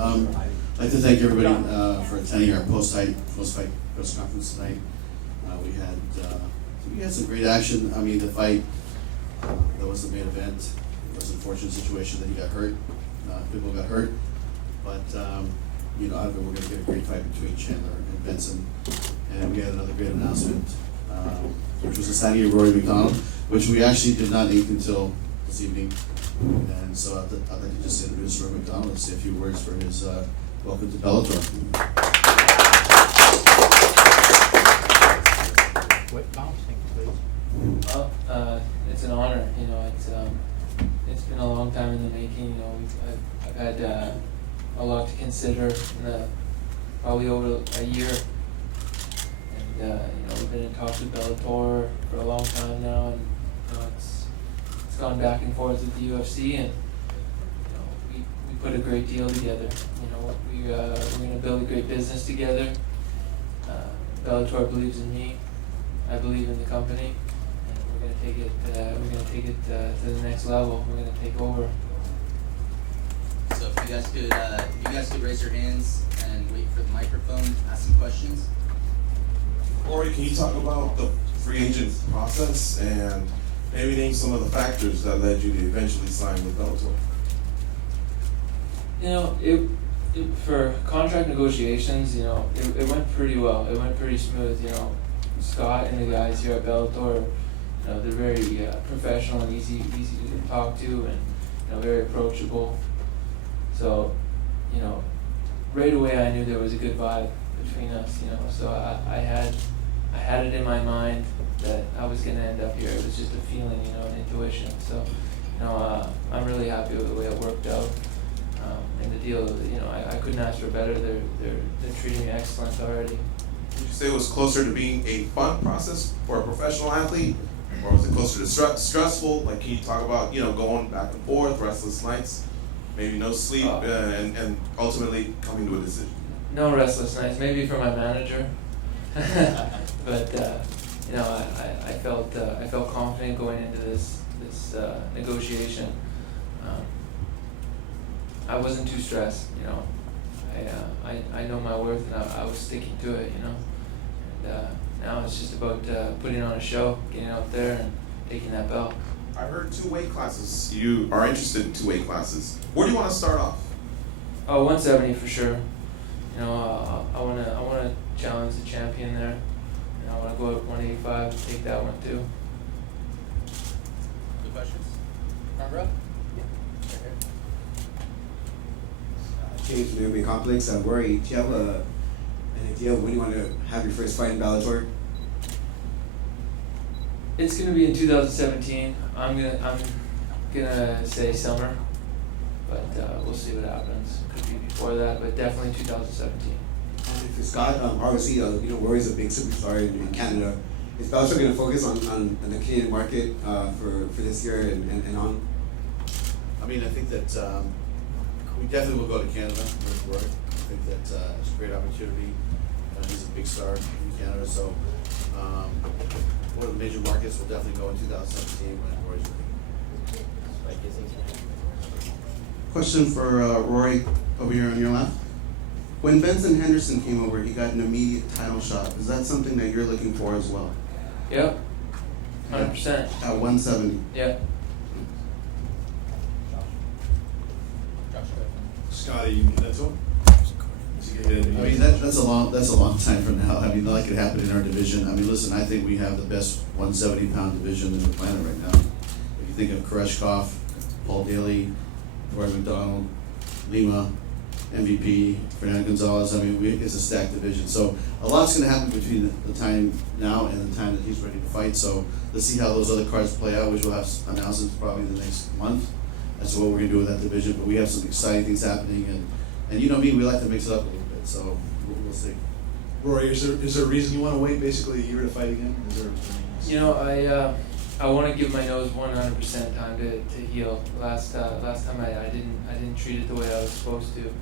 I'd like to thank everybody for attending our post-fight press conference tonight. We had some great action. I mean, the fight that was the main event. It was an unfortunate situation that he got hurt. People got hurt, but out of it, we're going to get a great fight between Chandler and Benson. And we had another great announcement, which was the signing of Rory McDonald, which we actually did not ink until this evening. And so I'd like to just introduce Rory McDonald and say a few words for his welcome to Bellator. What bouncing, please? Well, it's an honor. It's been a long time in the making. I've had a lot to consider in probably over a year, and we've been in talks with Bellator for a long time now, and it's gone back and forth with the UFC, and we put a great deal together. We're going to build a great business together. Bellator believes in me. I believe in the company, and we're going to take it to the next level. We're going to take over. So if you guys could raise your hands and wait for the microphone, ask some questions. Rory, can you talk about the free agent process and maybe name some of the factors that led you to eventually sign with Bellator? For contract negotiations, it went pretty well. It went pretty smooth. Scott and the guys here at Bellator, they're very professional and easy to talk to, and very approachable. So, right away I knew there was a good vibe between us. So I had it in my mind that I was going to end up here. It was just a feeling, an intuition. So, I'm really happy with the way it worked out. And the deal, I couldn't ask for better. They're treating me excellent already. Would you say it was closer to being a fun process for a professional athlete, or was it closer to stressful? Like, can you talk about going back and forth, restless nights, maybe no sleep, and ultimately coming to a decision? No restless nights, maybe for my manager, but I felt confident going into this negotiation. I wasn't too stressed, I know my worth, and I was sticking to it, and now it's just about putting on a show, getting out there and taking that belt. I heard 2 weight classes. You are interested in 2 weight classes. Where do you want to start off? 170 for sure. I wanna challenge the champion there. I wanna go up 185 and take that one too. Good questions? Front row? James from the Urban Complex. Rory, do you have an idea of when you want to have your first fight in Bellator? It's gonna be in 2017. I'm gonna say summer, but we'll see what happens. Could be before that, but definitely 2017. And for Scott, obviously, Rory's a big superstar in Canada. Is Bellator going to focus on the Canadian market for this year and on? I mean, I think that we definitely will go to Canada with Rory. I think that it's a great opportunity. He's a big star in Canada, so one of the major markets will definitely go in 2017 when Rory's ready. Question for Rory over here on your left. When Benson Henderson came over, he got an immediate title shot. Is that something that you're looking for as well? Yep, 100%. At 170. Yeah. Scotty, you get into him? I mean, that's a long time from now. I mean, that could happen in our division. I mean, listen, I think we have the best 170-pound division in the planet right now. If you think of Koreshkov, Paul Daly, Rory McDonald, Lima, MVP, Fernando Gonzalez, I mean, it's a stacked division. So a lot's going to happen between the time now and the time that he's ready to fight. So let's see how those other cards play out, which we'll have announcements probably the next month as to what we're going to do with that division. But we have some exciting things happening, and you know me, we like to mix it up a little bit. So we'll see. Rory, is there a reason you want to wait basically a year to fight again? Is there? I want to give my nose 100% time to heal. Last time I didn't treat it the way I was supposed to.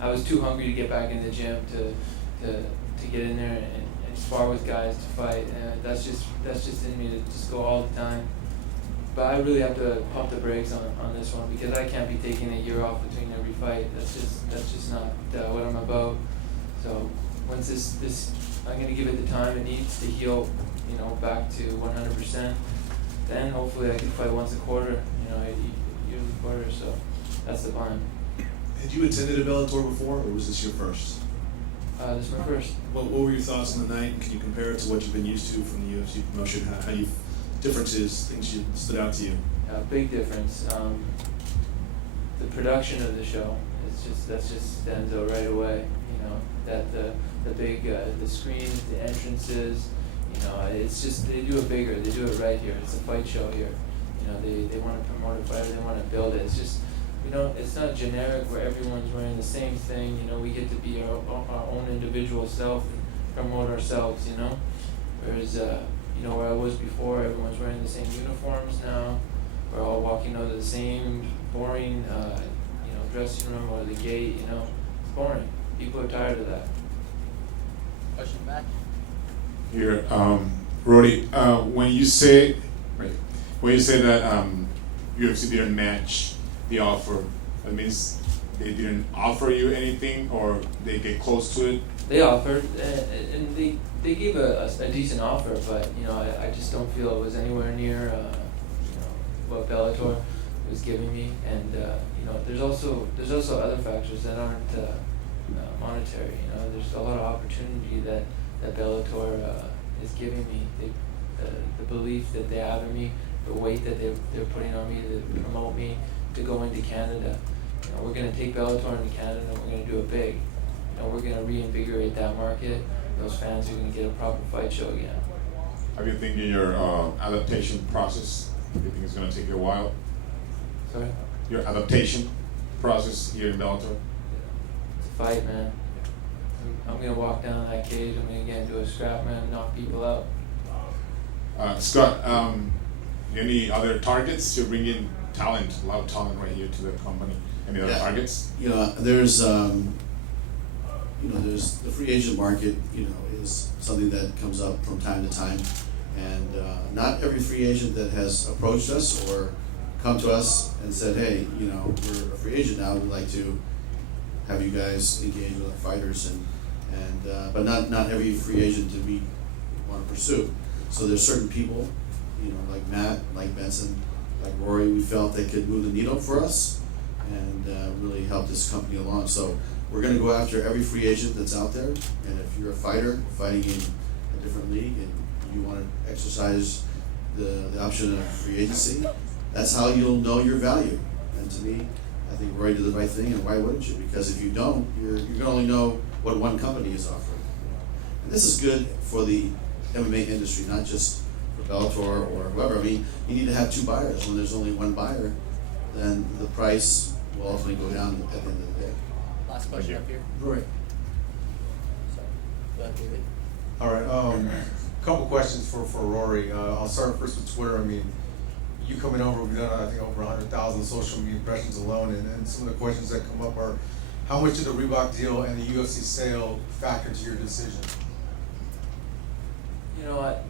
I was too hungry to get back in the gym to get in there and spar with guys to fight. And that's just in me to just go all the time. but I really have to pump the brakes on this one because I can't be taking a year off between every fight. That's just not what I'm about. So once this I'm gonna give it the time it needs to heal, you know, back to 100%. Then hopefully I can fight once a quarter, you know, yearly quarter. So that's the plan. Had you attended a Bellator before, or was this your first? This is my first. What were your thoughts on the night, and can you compare it to what you've been used to from the UFC promotion? How you differences, things that stood out to you? Big difference. The production of the show, that just stands out right away. You know, that the big the screens, the entrances. You know, it's just they do it bigger. They do it right here. It's a fight show here. You know, they want to promote a fighter. They want to build it. It's just, you know, it's not generic where everyone's wearing the same thing. You know, we get to be our own individual self and promote ourselves. You know, whereas you know, where I was before, everyone's wearing the same uniforms now. We're all walking out of the same boring, you know, dressing room or the gate. You know, it's boring. People are tired of that. Question back. Here, Roddy, when you say that UFC didn't match the offer, that means they didn't offer you anything, or they get close to it? They offered, and they gave a decent offer, but you know, I just don't feel it was anywhere near you know, what Bellator was giving me, and you know, there's also other factors that aren't monetary. You know, there's a lot of opportunity that Bellator is giving me. The belief that they have in me, the weight that they're putting on me to promote me to go into Canada. You know, we're gonna take Bellator into Canada, and we're gonna do it big. You know, we're gonna reinvigorate that market. Those fans are gonna get a proper fight show again. Have you think in your adaptation process, you think it's gonna take you a while? Sorry? Your adaptation process here in Bellator? It's a fight, man. I'm gonna walk down that cage. I'm gonna get into a scrap, man, and knock people out. Scott, any other targets? You're bringing talent, a lot of talent right here to the company. Any other targets? You know, there's there's the free agent market. You know, is something that comes up from time to time, and not every free agent that has approached us or come to us and said, hey, you know, we're a free agent now. We'd like to have you guys engage with our fighters, and but not every free agent do we want to pursue. So there's certain people, you know, like Matt, like Benson, like Rory, we felt they could move the needle for us and really help this company along. So we're going to go after every free agent that's out there, and if you're a fighter fighting in a different league and you want to exercise the option of free agency, that's how you'll know your value. And to me, I think Rory did the right thing, and why wouldn't you? Because if you don't, you're going to only know what one company is offering. And this is good for the MMA industry, not just for Bellator or whoever. I mean, you need to have two buyers. When there's only one buyer, then the price will ultimately go down at the end of the day. Last question up here. Roy. Sorry. Go ahead, David. All right. Couple questions for Rory. I'll start first with Twitter. I mean, you coming over, we've done I think over 100,000 social media impressions alone, and some of the questions that come up are, how much did the Reebok deal and the UFC sale factor into your decision? You know what?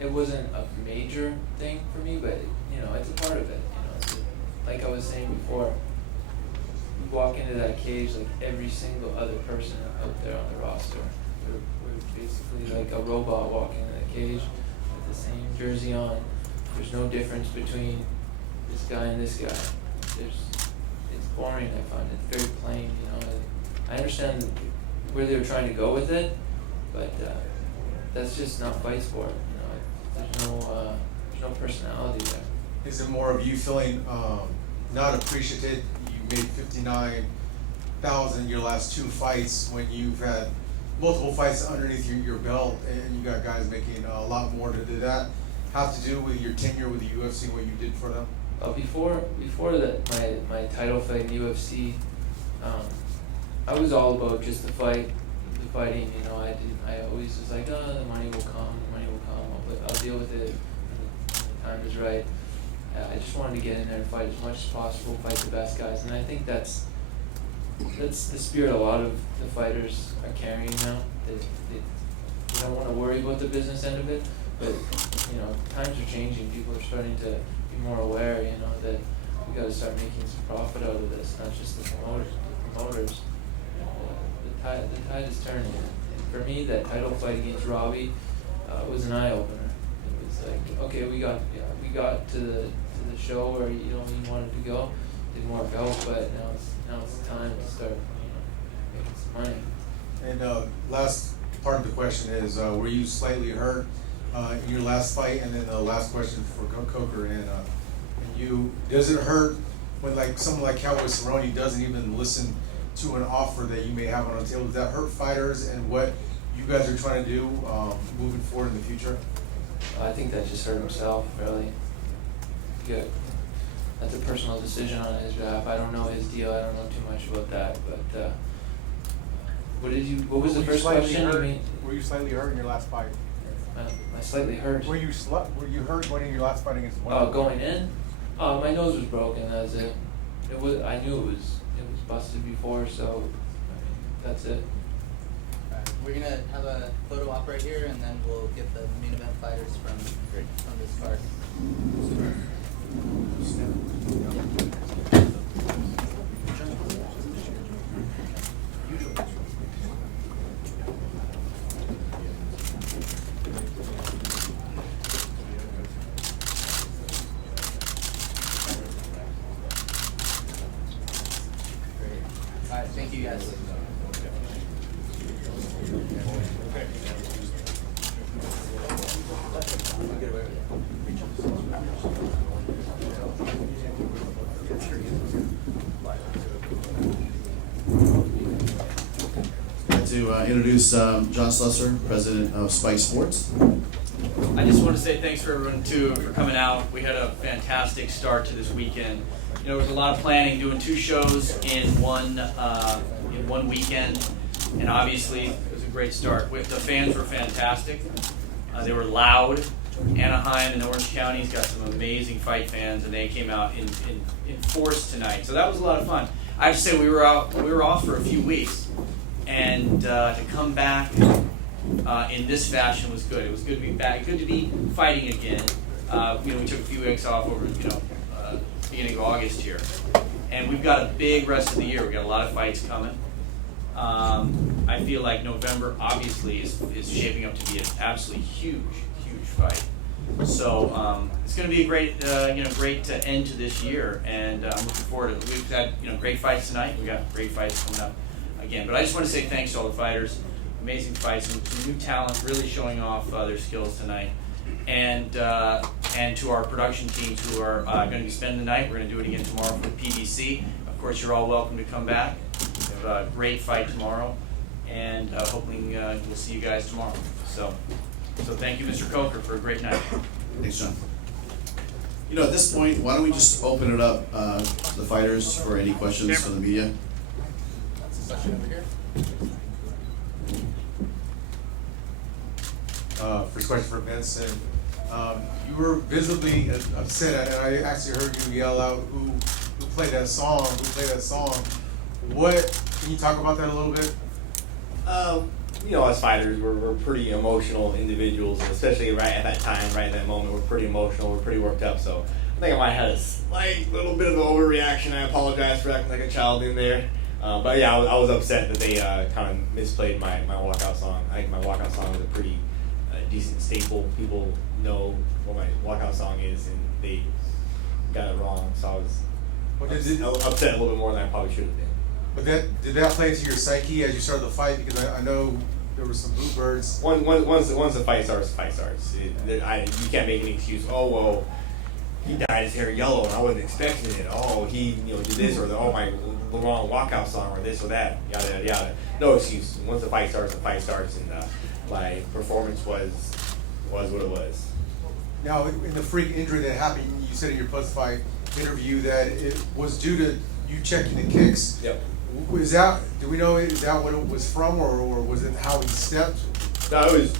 It wasn't a major thing for me, but you know, it's a part of it. You know, it's like I was saying before. You walk into that cage like every single other person out there on the roster. We're basically like a robot walking in the cage with the same jersey on. There's no difference between this guy and this guy. It's boring. I find it very plain. You know, I understand where they were trying to go with it, but that's just not fight sport. You know, there's no personality there. Is it more of you feeling not appreciated? You made 59,000 your last two fights when you've had multiple fights underneath your belt, and you got guys making a lot more. Did that have to do with your tenure with the UFC, what you did for them? Before that, my title fight in the UFC, I was all about just the fighting. You know, I always was like, oh, the money will come. I'll deal with it when the time is right. I just wanted to get in there and fight as much as possible, fight the best guys, and I think that's the spirit a lot of the fighters are carrying now. They don't want to worry about the business end of it, but you know, times are changing. People are starting to be more aware. You know that we got to start making some profit out of this, not just the promoters. The tide is turning. And for me, that title fight against Robbie was an eye opener. It was like, okay, we got to the show where you wanted to go. Didn't work out, but now it's time to start making some money. And last part of the question is, were you slightly hurt in your last fight? And then the last question for Coker and you, does it hurt when like someone like Cowboy Cerrone doesn't even listen to an offer that you may have on the table? Does that hurt fighters and what you guys are trying to do moving forward in the future? I think that just hurt himself, really. Good. That's a personal decision on his behalf. I don't know his deal. I don't know too much about that. But what was the first question? You mean? Were you slightly hurt in your last fight? My slightly hurt. Were you hurt going in your last fight against one? Oh, going in? My nose was broken. That's it. I knew it was busted before, so I mean, that's it. We're gonna have a photo op right here, and then we'll get the main event fighters from this card. All right, thank you guys. I'd like to introduce John Slusser, president of Spike Sports. I just want to say thanks for everyone too for coming out. We had a fantastic start to this weekend. You know, there was a lot of planning, doing 2 shows in one weekend, and obviously it was a great start. The fans were fantastic. They were loud. Anaheim and Orange County's got some amazing fight fans, and they came out in force tonight. So that was a lot of fun. I have to say we were off for a few weeks, and to come back in this fashion was good. It was good to be back. Good to be fighting again. We took a few weeks off over beginning of August here, and we've got a big rest of the year. We got a lot of fights coming. I feel like November obviously is shaping up to be an absolutely huge fight. So it's going to be a great to end to this year, and I'm looking forward to it. We've had great fights tonight. We got great fights coming up again. But I just want to say thanks to all the fighters. Amazing fights, some new talent really showing off their skills tonight, and to our production teams who are going to be spending the night. We're going to do it again tomorrow for the PBC. Of course, you're all welcome to come back. We have a great fight tomorrow, and hoping we'll see you guys tomorrow. So thank you, Mr. Coker, for a great night. Thanks, John. At this point, why don't we just open it up to the fighters for any questions from the media? Question over here. First question for Benson. You were visibly upset, and I actually heard you yell out, "Who played that song? Who played that song?" Can you talk about that a little bit? As fighters, we're pretty emotional individuals, and especially right at that time, right at that moment, we're pretty emotional, we're pretty worked up. So I think I might have had a slight little bit of an overreaction. I apologize for acting like a child in there. But yeah, I was upset that they kind of misplayed my walkout song. I think my walkout song was a pretty decent staple. People know what my walkout song is, and they got it wrong. So I was upset a little bit more than I probably should have been. But did that play into your psyche as you started the fight? Because I know there were some bluebirds. Once the fight starts, the fight starts. You can't make any excuse. Oh well, he dyed his hair yellow and I wasn't expecting it. Oh, he did this or the wrong walkout song or this or that. Yada yada yada. No excuse. Once the fight starts, and my performance was what it was. Now, in the freak injury that happened, you said in your post-fight interview that it was due to you checking the kicks. Yep. Do we know, is that what it was from, or was it how he stepped? No, it was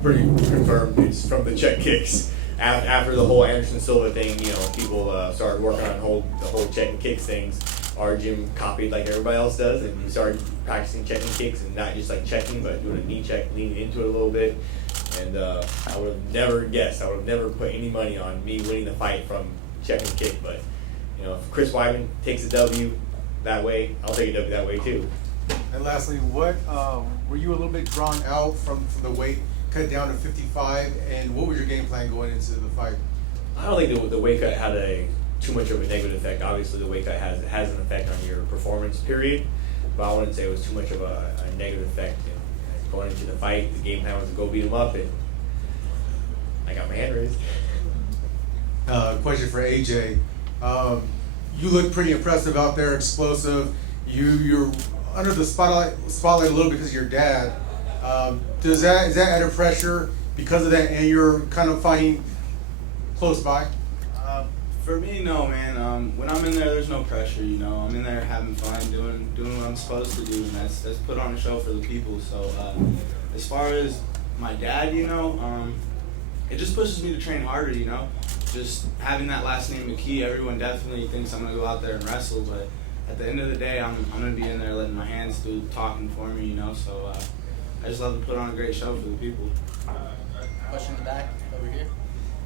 pretty confirmed. It's from the check kicks. After the whole Anderson Silva thing, people started working on the whole check and kicks things. Our gym copied like everybody else does, and we started practicing checking kicks, and not just like checking, but doing a knee check, leaning into it a little bit. And I would have never guessed. I would have never put any money on me winning the fight from check and kick. But you know, if Chris Weidman takes a W that way, I'll take a W that way too. And lastly, what were you a little bit drawn out from the weight cut down to 55, and what was your game plan going into the fight? I don't think the weight cut had too much of a negative effect. Obviously, the weight cut has an effect on your performance, period. But I wouldn't say it was too much of a negative effect. And going into the fight, the game plan was to go beat him up, and I got my hand raised. Question for AJ. You look pretty impressive out there, explosive. You're under the spotlight a little because of your dad. Is that added pressure because of that, and you're kind of fighting close by? For me, no, man. When I'm in there, there's no pressure. You know, I'm in there having fun, doing what I'm supposed to do, and that's put on a show for the people. So, as far as my dad, you know, it just pushes me to train harder. You know, just having that last name McKee, everyone definitely thinks I'm gonna go out there and wrestle, but at the end of the day, I'm gonna be in there letting my hands do the talking for me. You know, so I just love to put on a great show for the people. Question in the back over here.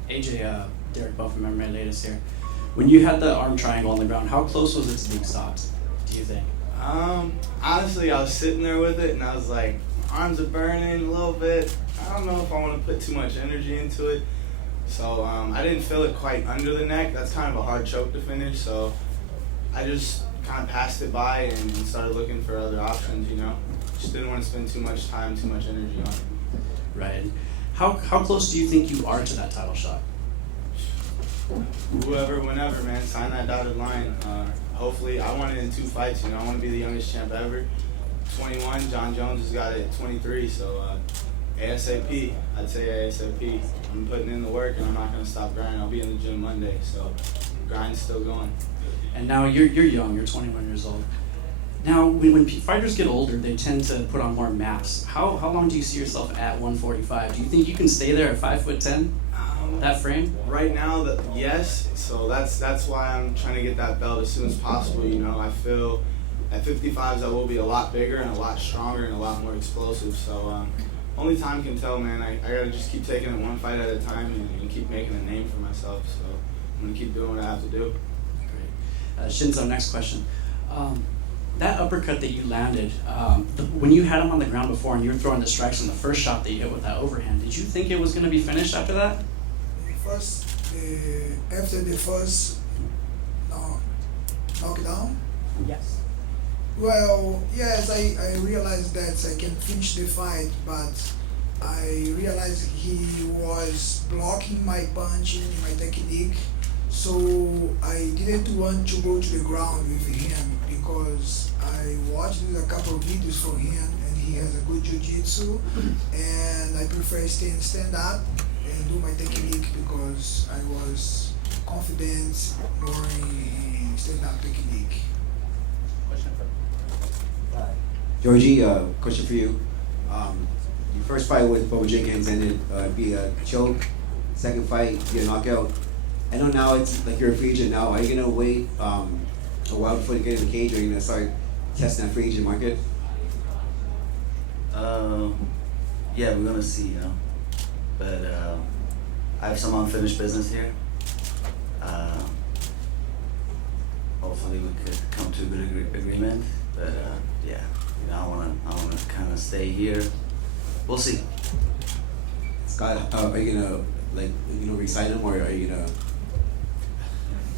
AJ, Derek Buff from MMA Latest here. When you had the arm triangle on the ground, how close was it to being stopped, do you think? Honestly, I was sitting there with it, and I was like, arms are burning a little bit. I don't know if I want to put too much energy into it. So I didn't feel it quite under the neck. That's kind of a hard choke to finish. So I just kind of passed it by and started looking for other options, you know. Just didn't want to spend too much time, too much energy on it. Right. How close do you think you are to that title shot? Whoever, whenever, man, sign that dotted line. Hopefully, I want it in 2 fights, you know. I want to be the youngest champ ever. 21, John Jones has got it at 23, so ASAP, I'd say ASAP. I'm putting in the work, and I'm not going to stop grinding. I'll be in the gym Monday, so grind's still going. And now you're young, you're 21 years old. Now, when fighters get older, they tend to put on more mass. How long do you see yourself at 145? Do you think you can stay there at 5'10"? That frame? Right now, yes. So that's why I'm trying to get that belt as soon as possible. You know, I feel at 55s I will be a lot bigger and a lot stronger and a lot more explosive. So only time can tell, man. I gotta just keep taking it one fight at a time and keep making a name for myself. So I'm gonna keep doing what I have to do. Great. Shinzo, next question. That uppercut that you landed, when you had him on the ground before and you were throwing the strikes on the first shot that you hit with that overhand, did you think it was going to be finished after that? After the first knockdown? Yes. Well, yes, I realized that I can finish the fight, but I realized he was blocking my punching, my technique, so I didn't want to go to the ground with him because I watched a couple of videos from him and he has a good jiu-jitsu, and I prefer stand up and do my technique because I was confident knowing stand-up technique. Question for Georgie, question for you. Your first fight with Bubba Jenkins ended be a choke. Second fight, be a knockout. I know now it's like you're a free agent now. Are you gonna wait a while before you get in the cage, or are you gonna start testing that free agent market? Yeah, we're gonna see, you know. But I have some unfinished business here. Hopefully we could come to a good agreement. But yeah, you know, I wanna kind of stay here. We'll see. Scott, are you gonna re-sign him, or are you gonna?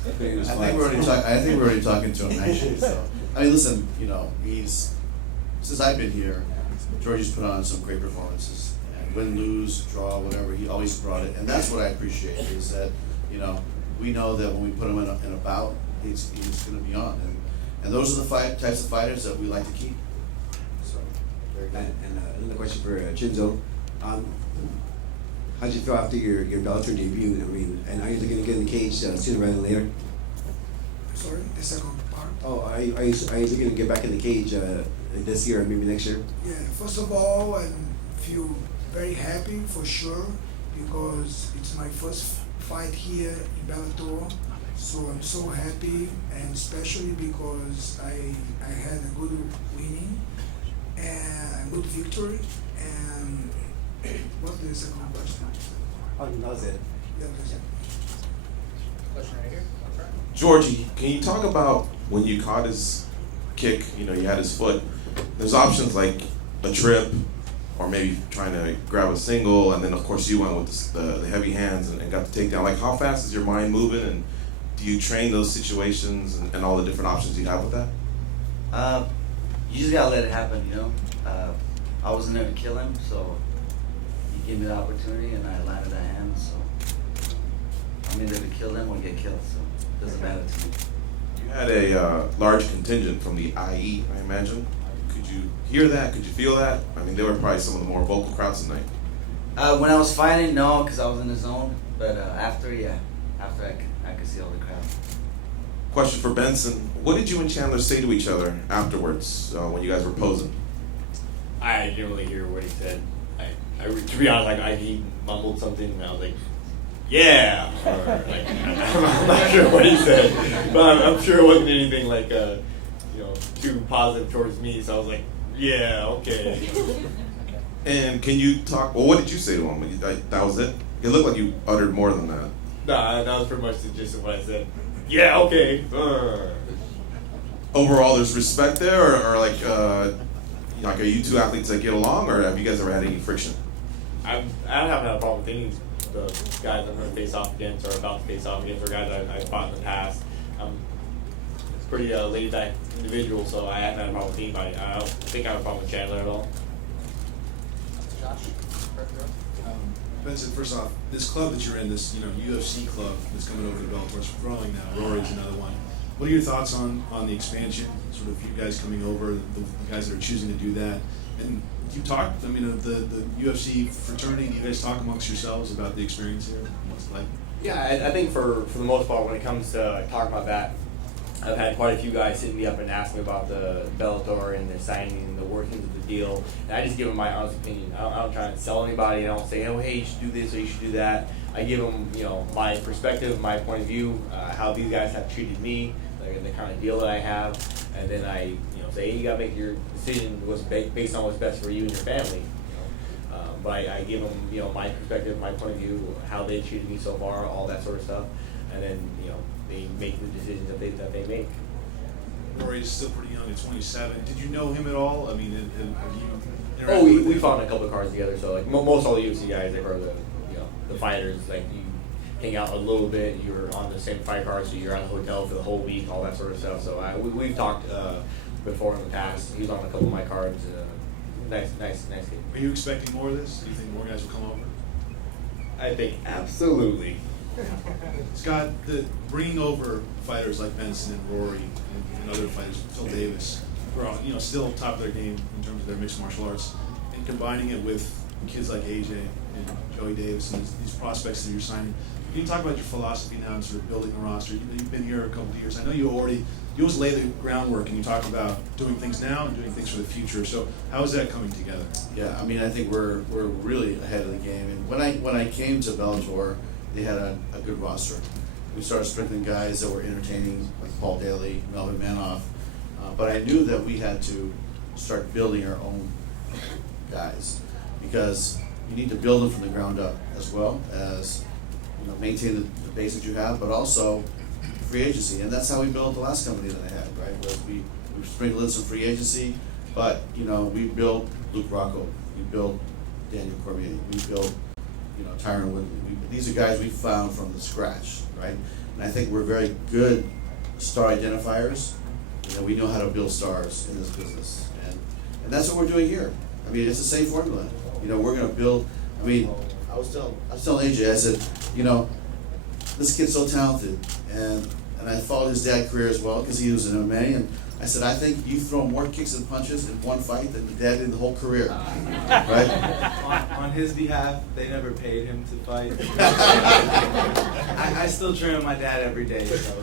I think we're already talking to him actually. So I mean, listen, you know, since I've been here, Georgie's put on some great performances. And win, lose, draw, whatever, he always brought it, and that's what I appreciate is that, you know, we know that when we put him in a bout, he's going to be on, and those are the types of fighters that we like to keep. So very good. And another question for Chinzo. How'd you feel after your Bellator debut? I mean, and are you looking to get in the cage sooner rather than later? Sorry, the second part. Oh, are you looking to get back in the cage this year or maybe next year? Yeah, first of all, I feel very happy for sure because it's my first fight here in Bellator. So I'm so happy, and especially because I had a good winning and a good victory, and What's the second question? Oh, that was it. Yeah, that's it. Question right here. Georgie, can you talk about when you caught his kick? You know, you had his foot. There's options like a trip, or maybe trying to grab a single, and then of course you went with the heavy hands and got the takedown. Like, how fast is your mind moving, and do you train those situations and all the different options you have with that? You just gotta let it happen, you know. I wasn't there to kill him, so he gave me the opportunity, and I landed a hand. So I'm either to kill him or get killed. So it doesn't matter to me. You had a large contingent from the IE, I imagine. Could you hear that? Could you feel that? I mean, they were probably some of the more vocal crowds tonight. When I was fighting, no, because I was in the zone. But after, yeah, after I could see all the crowd. Question for Benson. What did you and Chandler say to each other afterwards when you guys were posing? I didn't really hear what he said. To be honest, he mumbled something, and I was like, "Yeah," or like, I'm not sure what he said, but I'm sure it wasn't anything like, too positive towards me. So I was like, "Yeah, okay." And can you talk? Well, what did you say to him? That was it. It looked like you uttered more than that. Nah, that was pretty much the gist of what I said. Yeah, okay. Overall, there's respect there, or like are you two athletes that get along, or have you guys ever had any friction? I haven't had a problem with any of the guys I'm going to face off against or about to face off against, or guys I've fought in the past. I'm a pretty laid-back individual, so I haven't had a problem with anybody. I don't think I have a problem with Chandler at all. Josh. Benson, first off, this club that you're in, this UFC club that's coming over to Bellator, it's growing now. Rory's another one. What are your thoughts on the expansion? Sort of you guys coming over, the guys that are choosing to do that, and you talk. I mean, of the UFC fraternity. Do you guys talk amongst yourselves about the experience here? What's it like? Yeah, I think for the most part, when it comes to talking about that, I've had quite a few guys hit me up and ask me about the Bellator and the signing and the workings of the deal, and I just give them my honest opinion. I don't try to sell anybody. I don't say, oh, hey, you should do this or you should do that. I give them, my perspective, my point of view, how these guys have treated me, the kind of deal that I have, and then I, say, hey, you gotta make your decision based on what's best for you and your family. But I give them, my perspective, my point of view, how they treated me so far, all that sort of stuff, and then, they make the decisions that they make. Rory is still pretty young at 27. Did you know him at all? I mean, have you? Oh, we fought in a couple of cards together. So like most all the UFC guys, like, are the fighters. Like, you hang out a little bit. You're on the same fight card, so you're at the hotel for the whole week, all that sort of stuff. So we've talked before in the past. He was on a couple of my cards. Nice kid. Are you expecting more of this? Do you think more guys will come over? I think absolutely. Scott, bringing over fighters like Benson and Rory and other fighters, Phil Davis, who are all, still top of their game in terms of their mixed martial arts, and combining it with kids like AJ and Joey Davis and these prospects that you're signing. Can you talk about your philosophy now in sort of building a roster? You've been here a couple of years. I know you always lay the groundwork, and you talk about doing things now and doing things for the future. So how is that coming together? Yeah, I mean, I think we're really ahead of the game. And when I came to Bellator, they had a good roster. We started strengthening guys that were entertaining, like Paul Daly, Melvin Manoff. But I knew that we had to start building our own guys, because you need to build them from the ground up, as well as maintain the base that you have, but also free agency. And that's how we built the last company that I had, right? Was we sprinkled in some free agency, but we built Luke Rocco, we built Daniel Cormier, we built Tyron Woodley. These are guys we found from the scratch, right? And I think we're very good star identifiers. We know how to build stars in this business, and that's what we're doing here. I mean, it's the same formula. We're going to build. I mean, I was telling AJ, I said, this kid's so talented, and I followed his dad's career as well, because he was in MMA, and I said, I think you throw more kicks and punches in one fight than your dad did in the whole career, right? On his behalf, they never paid him to fight. I still train with my dad every day, so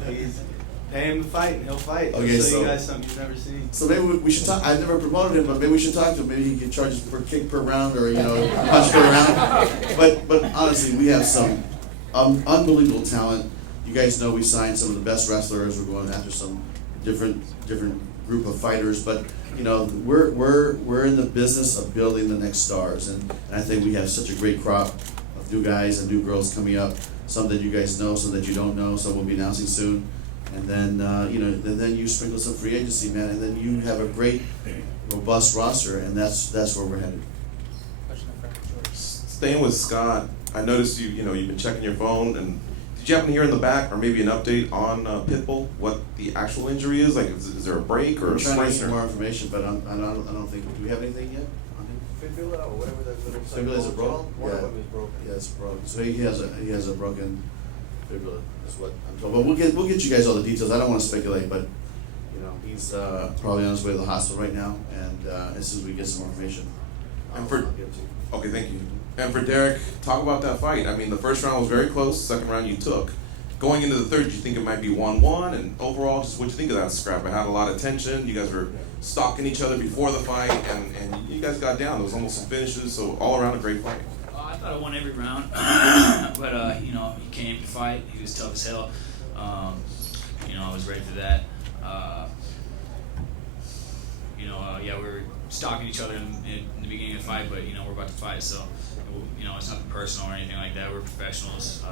pay him to fight, and he'll fight. Okay, He'll so show you guys something you've never seen. So maybe we should talk. I've never promoted him, but maybe we should talk to him. Maybe he can charge us per kick per round, or punch per round. But honestly, we have some unbelievable talent. You guys know we signed some of the best wrestlers. We're going after some different group of fighters, but we're in the business of building the next stars, and I think we have such a great crop of new guys and new girls coming up. Some that you guys know, some that you don't know, some we'll be announcing soon, and then then you sprinkle some free agency, man, and then you have a great, robust roster, and that's where we're headed. Question in front of George. Staying with Scott, I noticed you've been checking your phone, and did you happen to hear in the back, or maybe an update on Pitbull, what the actual injury is? Like, is there a break or I'm a trying to get sprain? some more information, but I don't think, do we have anything yet on him? Fibula or whatever that little. Fibula is it broken? One of them is broken. Yeah, it's broken. So he has a broken fibula, is what I'm told. But we'll get you guys all the details. I don't want to speculate, but he's probably on his way to the hospital right now, and as soon as we get some more information, And for I'll give it to you. okay, thank you. And for Derek, talk about that fight. I mean, the first round was very close. Second round you took. Going into the third, do you think it might be 1-1? And overall, just what you think of that scrap? It had a lot of tension. You guys were stalking each other before the fight, and you guys got down. There was almost some finishes, so all around a great fight. I thought I won every round, but he came to fight. He was tough as hell. I was ready for that. Yeah, we were stalking each other in the beginning of the fight, but we're about to fight, so it's nothing personal or anything like that. We're professionals,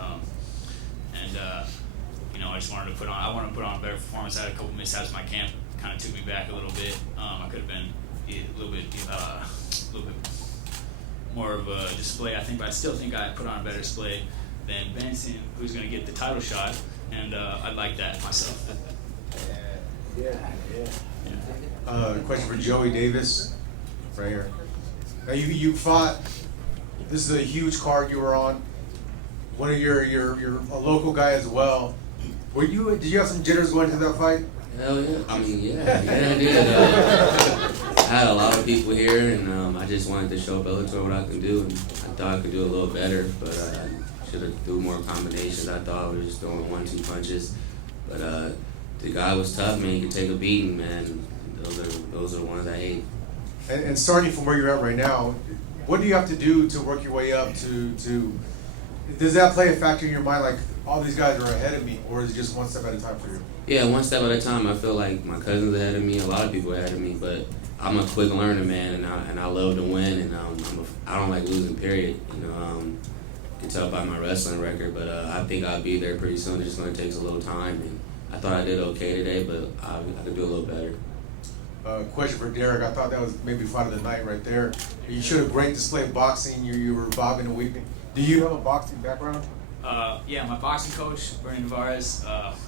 and I just wanted to put on a better performance. I had a couple mishaps in my camp, kind of took me back a little bit. I could have been a little bit more of a display, I think, but I still think I put on a better display than Benson, who's going to get the title shot, and I'd like that myself. Question for Joey Davis, right here. Now you fought. This is a huge card you were on. One of you're a local guy as well. Did you have some jitters going into that fight? Hell yeah. I mean, yeah, I did. I had a lot of people here, and I just wanted to show Bellator what I can do, and I thought I could do a little better, but I should have do more combinations. I thought we were just throwing 1-2 punches, but the guy was tough, man. He could take a beating, man. Those are the ones I hate. And starting from where you're at right now, what do you have to do to work your way up to? Does that play a factor in your mind? Like, all these guys are ahead of me, or is it just one step at a time for you? Yeah, one step at a time. I feel like my cousin's ahead of me, a lot of people ahead of me, but I'm a quick learner, man, and I love to win, and I don't like losing, period. You can tell by my wrestling record, but I think I'll be there pretty soon. It's just going to take a little time, and I thought I did okay today, but I could do a little better. Question for Derek. I thought that was maybe fight of the night right there. You showed a great display of boxing. You were bobbing and weaving. Do you have a boxing background? Yeah, my boxing coach, Bernie Navarez,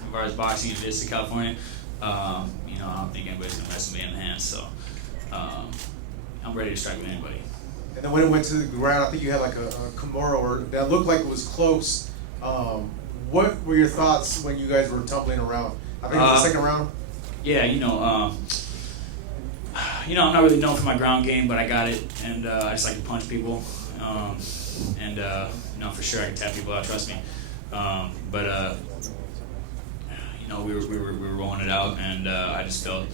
Navarez Boxing in Vista, California. I don't think anybody's gonna mess with me in the hands, so I'm ready to strike with anybody. And then when it went to the ground, I think you had like a Kimura, or that looked like it was close. What were your thoughts when you guys were tumbling around? I think it was the second round. Yeah, I'm not really known for my ground game, but I got it, and I just like to punch people, for sure I can tap people out. Trust me, we were rolling it out, and I just felt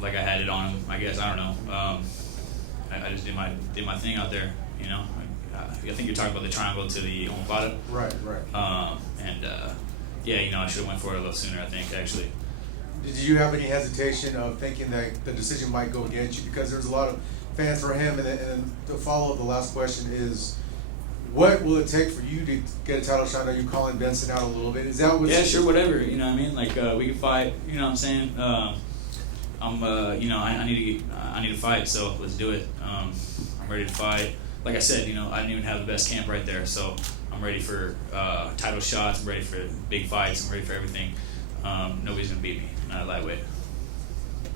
like I had it on him. I guess I don't know. I just did my thing out there. I think you're talking about the triangle to the omoplata. Right. I should have went for it a little sooner. I think actually. Did you have any hesitation of thinking that the decision might go against you? Because there's a lot of fans for him, and then to follow the last question is, what will it take for you to get a title shot? Are you calling Benson out a little bit? Is that what? Yeah, sure, whatever. You know what I mean? Like we can fight. You know what I'm saying? I need to fight. So let's do it. I'm ready to fight. Like I said, I didn't even have the best camp right there. So I'm ready for title shots. I'm ready for big fights. I'm ready for everything. Nobody's gonna beat me. Not a lightweight.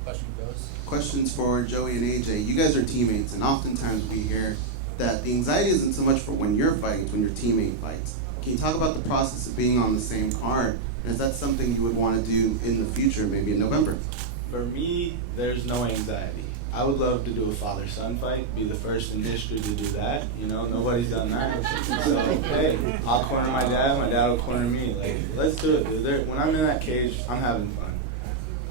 Question goes. Questions for Joey and AJ. You guys are teammates, and oftentimes we hear that the anxiety isn't so much for when you're fighting, it's when your teammate fights. Can you talk about the process of being on the same card? And is that something you would want to do in the future, maybe in November? For me, there's no anxiety. I would love to do a father-son fight, be the first in history to do that. Nobody's done that. So, hey, I'll corner my dad will corner me. Like, let's do it, dude. When I'm in that cage, I'm having fun.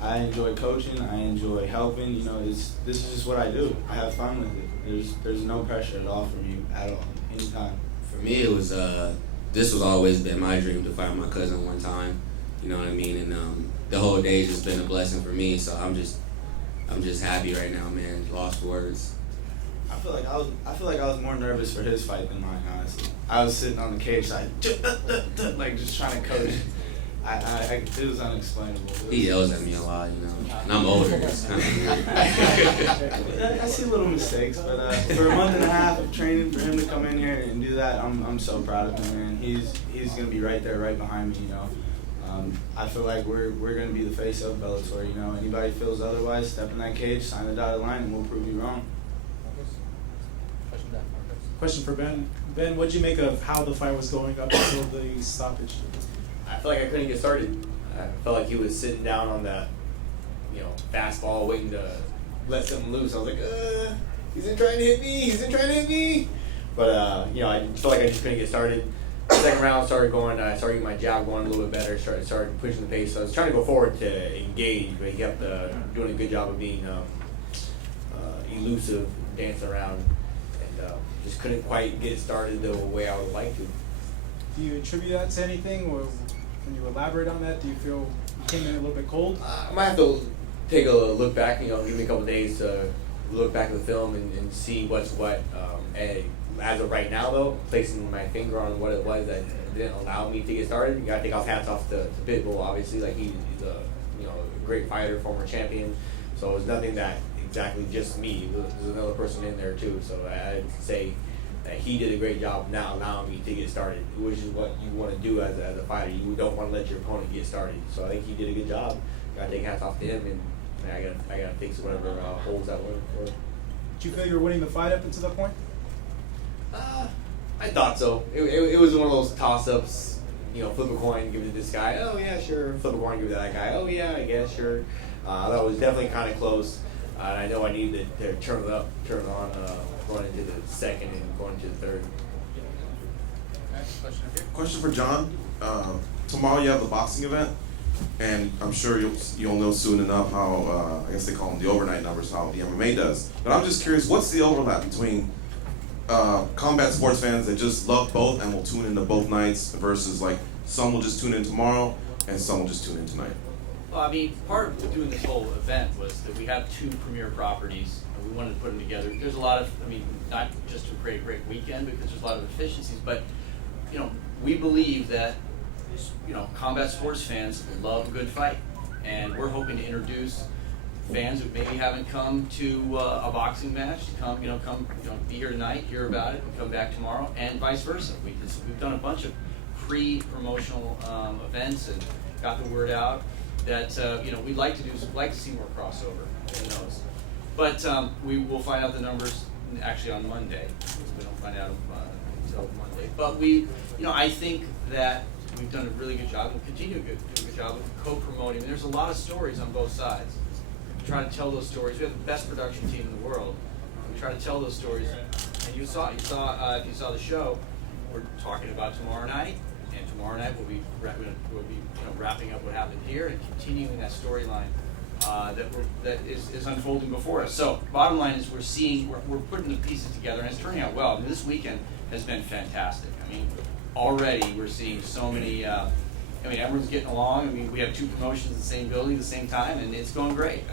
I enjoy coaching, I enjoy helping, this is just what I do. I have fun with it. There's no pressure at all for me, at all, anytime. For me, it was, this was always been my dream to fight my cousin one time, you know what I mean? And the whole day just been a blessing for me. So I'm just happy right now, man. Lost for words. I feel like I was more nervous for his fight than mine, honestly. I was sitting on the cage side, like just trying to coach. It was unexplainable. He yells at me a lot, you know. And I'm older. It's kind of weird. I see little mistakes, but for a month and a half of training for him to come in here and do that, I'm so proud of him, man. He's gonna be right there, right behind me, you know. I feel like we're gonna be the face of Bellator, you know. Anybody feels otherwise, step in that cage, sign the dotted line, and we'll prove you wrong. Question for Ben. Ben, what'd you make of how the fight was going up until the stoppage? I felt like I couldn't get started. I felt like he was sitting down on that, fastball, waiting to let something loose. I was like, he's in trying to hit me. But I felt like I just couldn't get started. Second round started going. I started getting my jab going a little bit better. Started pushing the pace. So I was trying to go forward to engage, but he kept doing a good job of being elusive, dancing around, and just couldn't quite get it started the way I would like to. Do you attribute that to anything, or can you elaborate on that? Do you feel you came in a little bit cold? I might have to take a look back. Give me a couple of days to look back at the film and see what's what. And as of right now, though, placing my finger on what it was that didn't allow me to get started, you gotta take off hats off to Pitbull. Obviously, like he's a a great fighter, former champion. So it was nothing that exactly just me. There's another person in there too. So I'd say that he did a great job not allowing me to get started, which is what you want to do as a fighter. You don't want to let your opponent get started. So I think he did a good job. Gotta take hats off to him, and I gotta fix whatever holes that were for. Did you feel you were winning the fight up until that point? I thought so. It was one of those toss-ups, flip a coin, give it to this guy. Oh yeah, sure. Flip a coin, give it to that guy. Oh yeah, I guess, sure. That was definitely kind of close. I know I needed to turn it on, going into the second and going into the third. Question for John. Tomorrow you have the boxing event, and I'm sure you'll know soon enough how I guess they call them the overnight numbers, how the MMA does. But I'm just curious, what's the overlap between combat sports fans that just love both and will tune into both nights versus like some will just tune in tomorrow and some will just tune in tonight? Well, I mean, part of doing this whole event was that we have two premier properties, and we wanted to put them together. There's a lot of, not just to create a great weekend because there's a lot of efficiencies, but, we believe that, combat sports fans love a good fight, and we're hoping to introduce fans who maybe haven't come to a boxing match to come be here tonight, hear about it, and come back tomorrow, and vice versa. We've done a bunch of pre-promotional events and got the word out that we'd like to see more crossover. Who knows? But we will find out the numbers actually on Monday. We don't find out until Monday. But I think that we've done a really good job. We'll continue to do a good job of co-promoting. There's a lot of stories on both sides. We try to tell those stories. We have the best production team in the world. We try to tell those stories. And if you saw the show, we're talking about tomorrow night. And tomorrow night we'll be wrapping up what happened here and continuing that storyline that is unfolding before us. So bottom line is we're putting the pieces together, and it's turning out well. This weekend has been fantastic. Already we're seeing so many. Everyone's getting along. We have two promotions in the same building at the same time, and it's going great.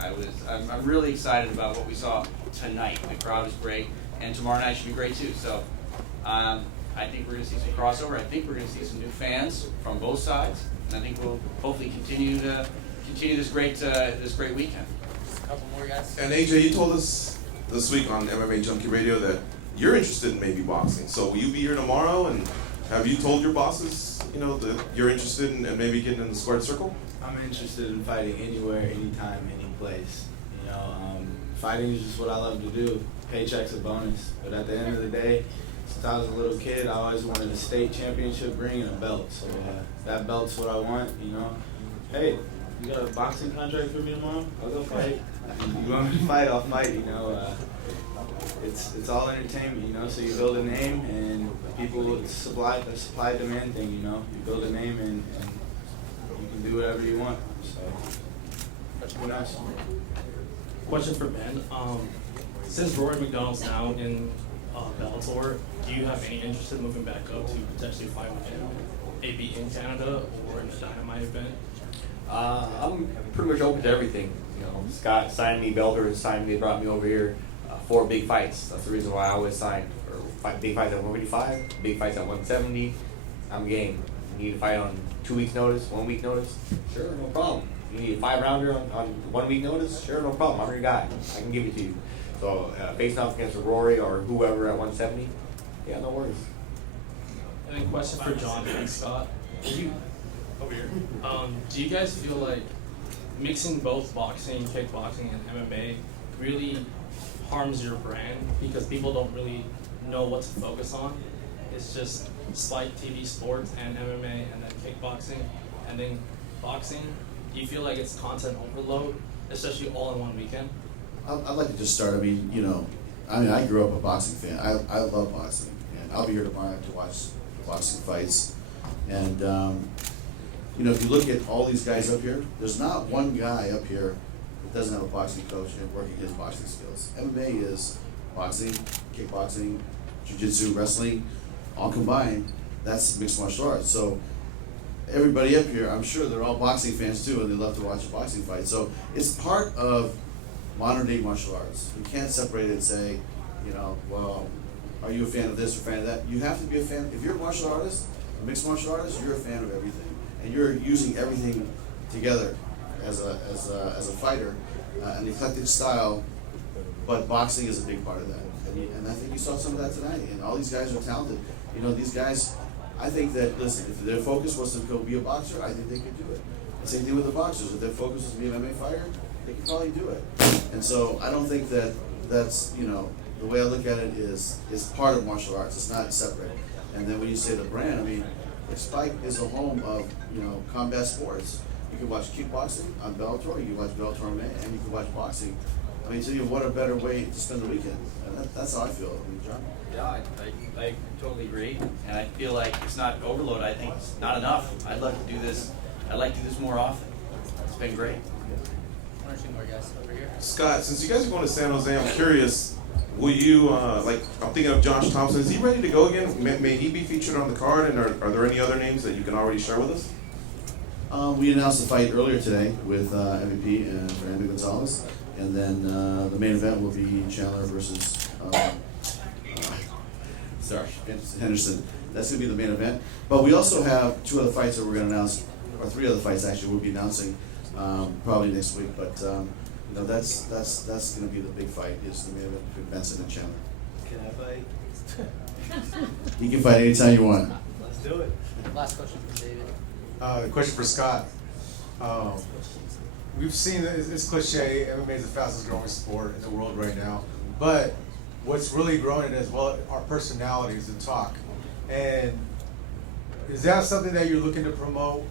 I'm really excited about what we saw tonight. The crowd is great, and tomorrow night should be great too. So. I think we're going to see some crossover. I think we're going to see some new fans from both sides, and I think we'll hopefully continue this great weekend. Just a couple more guys. And AJ, you told us this week on MMA Junkie Radio that you're interested in maybe boxing. So will you be here tomorrow? And have you told your bosses, that you're interested in maybe getting in the squared circle? I'm interested in fighting anywhere, anytime, any place. Fighting is just what I love to do. Paycheck's a bonus, but at the end of the day, since I was a little kid, I always wanted a state championship ring and a belt. So that belt's what I want, Hey, you got a boxing contract for me tomorrow? I'll go fight. You want me to fight? I'll fight, It's all entertainment, So you build a name and people supply demand thing, You build a name and you can do whatever you want. So, who knows? Question for Ben. Since Rory McDonald's now in Bellator, do you have any interest in moving back up to potentially fight with him, maybe in Canada or in a Dynamite event? I'm pretty much open to everything. You know, Scott signed me, Bellator signed me, they brought me over here for big fights. That's the reason why I always signed for big fights at 155, big fights at 170. I'm game. You need to fight on 2 weeks notice, 1 week notice? Sure, no problem. You need a 5-rounder on 1 week notice? Sure, no problem. I'm your guy. I can give it to you. So facing off against Rory or whoever at 170, yeah, no worries. And then question for John and Scott. Over here. Do you guys feel like mixing both boxing, kickboxing, and MMA really harms your brand because people don't really know what to focus on? It's just Spike TV Sports and MMA and then kickboxing and then boxing. Do you feel like it's content overload, especially all in one weekend? I'd like to just start. I mean, I grew up a boxing fan. I love boxing, and I'll be here tomorrow to watch boxing fights. And if you look at all these guys up here, there's not one guy up here that doesn't have a boxing coach and working his boxing skills. MMA is boxing, kickboxing, jiu-jitsu, wrestling, all combined. That's mixed martial arts. So everybody up here, I'm sure they're all boxing fans too, and they love to watch a boxing fight. So it's part of modern day martial arts. You can't separate it and say, well, are you a fan of this or a fan of that? You have to be a fan. If you're a martial artist, a mixed martial artist, you're a fan of everything. And you're using everything together as a fighter, an eclectic style, but boxing is a big part of that. And I think you saw some of that tonight. And all these guys are talented. These guys, I think that, listen, if their focus was to go be a boxer, I think they could do it. The same thing with the boxers. If their focus was to be an MMA fighter, they could probably do it. And so I don't think that's, the way I look at it is part of martial arts. It's not separate. And then when you say the brand, I mean, Spike is a home of, combat sports. You can watch kickboxing on Bellator, you can watch Bellator MMA, and you can watch boxing. I mean, what a better way to spend the weekend. And that's how I feel. I mean, John? Yeah, I totally agree, and I feel like it's not overload. I think it's not enough. I'd like to do this. I'd like to do this more often. It's been great. One or two more guys over here. Scott, since you guys are going to San Jose, I'm curious, will you, I'm thinking of Josh Thompson, is he ready to go again? May he be featured on the card, and are there any other names that you can already share with us? We announced the fight earlier today with MVP and Fernando Gonzalez, and then the main event will be Chandler versus Henderson. That's going to be the main event. But we also have 2 other fights that we're going to announce, or 3 other fights actually we'll be announcing probably next week. But that's going to be the big fight, is the main event between Benson and Chandler. Can I fight? You can fight anytime you want. Let's do it. Last question for David. The question for Scott. We've seen it's cliche. MMA is the fastest growing sport in the world right now. But what's really growing as well are personalities and talk. And is that something that you're looking to promote?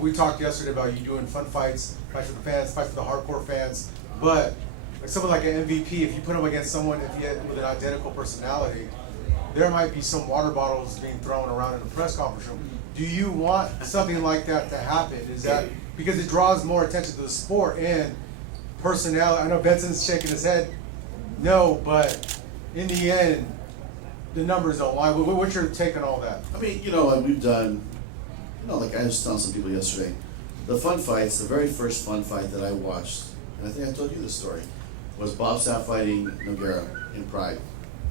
We talked yesterday about you doing fun fights, fights for the fans, fights for the hardcore fans. But like someone like an MVP, if you put him against someone with an identical personality, there might be some water bottles being thrown around in the press conference room. Do you want something like that to happen? Is that because it draws more attention to the sport and personality? I know Benson's shaking his head. No, but in the end, the numbers don't lie. What's your take on all that? I mean, we've done, like I was telling some people yesterday, the fun fights, the very first fun fight that I watched, and I think I told you this story, was Bob Sapp fighting Nogueira in Pride.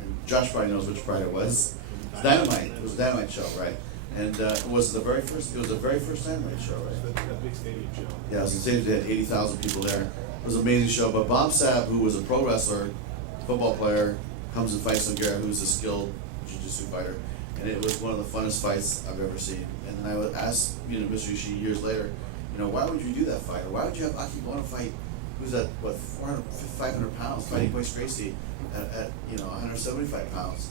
And Josh probably knows which Pride it was. It was Dynamite. It was a Dynamite show, right? And it was the very first Dynamite show, right? That big stadium show. Yeah, it was a stadium that had 80,000 people there. It was an amazing show. But Bob Sapp, who was a pro wrestler, football player, comes and fights Nogueira, who's a skilled jiu-jitsu fighter. And it was one of the funnest fights I've ever seen. And then I would ask, Mr. Ishii years later, why would you do that fight? Or why would you have Aki Bona fight, who's at, 500 pounds, fighting Boyce Gracie at 175 pounds?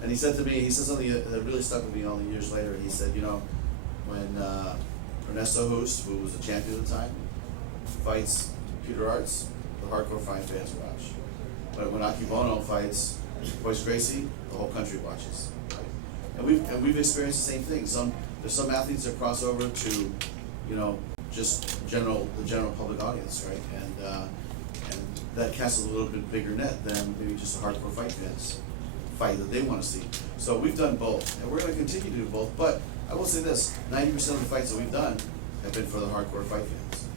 And he said something that really stuck with me all the years later. He said, when Ernesto Hoost, who was a champion at the time, fights Peter Arts, the hardcore fight fans watch. But when Aki Bono fights Boyce Gracie, the whole country watches. And we've experienced the same thing. There's some athletes that cross over to, just the general public audience, right? And that casts a little bit bigger net than maybe just the hardcore fight fans fight that they want to see. So we've done both, and we're going to continue to do both. But I will say this: 90% of the fights that we've done have been for the hardcore fight fans.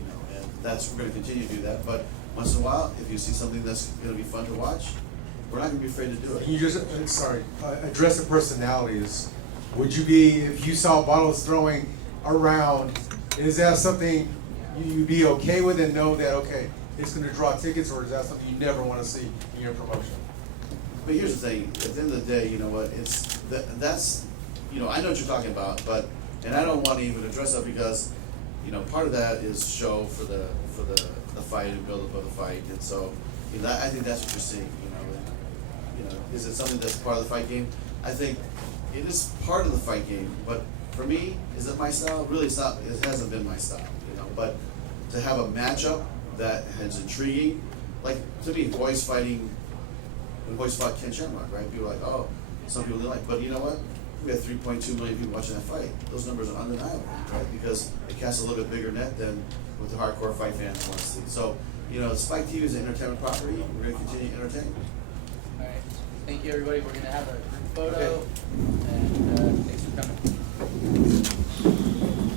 we're gonna continue to do that, but once in a while, if you see something that's gonna be fun to watch, we're not gonna be afraid to do it. Can you just, address the personalities? Would you be, if you saw bottles throwing around, is that something you'd be okay with and know that, okay, it's gonna draw tickets, or is that something you never wanna see in your promotion? But here's the thing, at the end of the day, you know what, that's, you know, I know what you're talking about, but, and I don't wanna even address that because, you know, part of that is show for the fight and build up of the fight, and so, you know, I think that's what you're seeing, you know, is it something that's part of the fight game? I think it is part of the fight game, but for me, is it my style? Really, it's not, it hasn't been my style, you know, but to have a matchup that is intriguing, like, to me, Boyce fighting, when Boyce fought Ken Shamrock, right? People were like, oh, some people didn't like, but you know what? We had 3.2 million people watching that fight. Those numbers are undeniable, right? Because it casts a little bit bigger net than what the hardcore fight fans want to see. So, you know, Spike TV is an entertainment property. We're going to continue to entertain. All right. Thank you, everybody. We're going to have a group photo, and thanks for coming.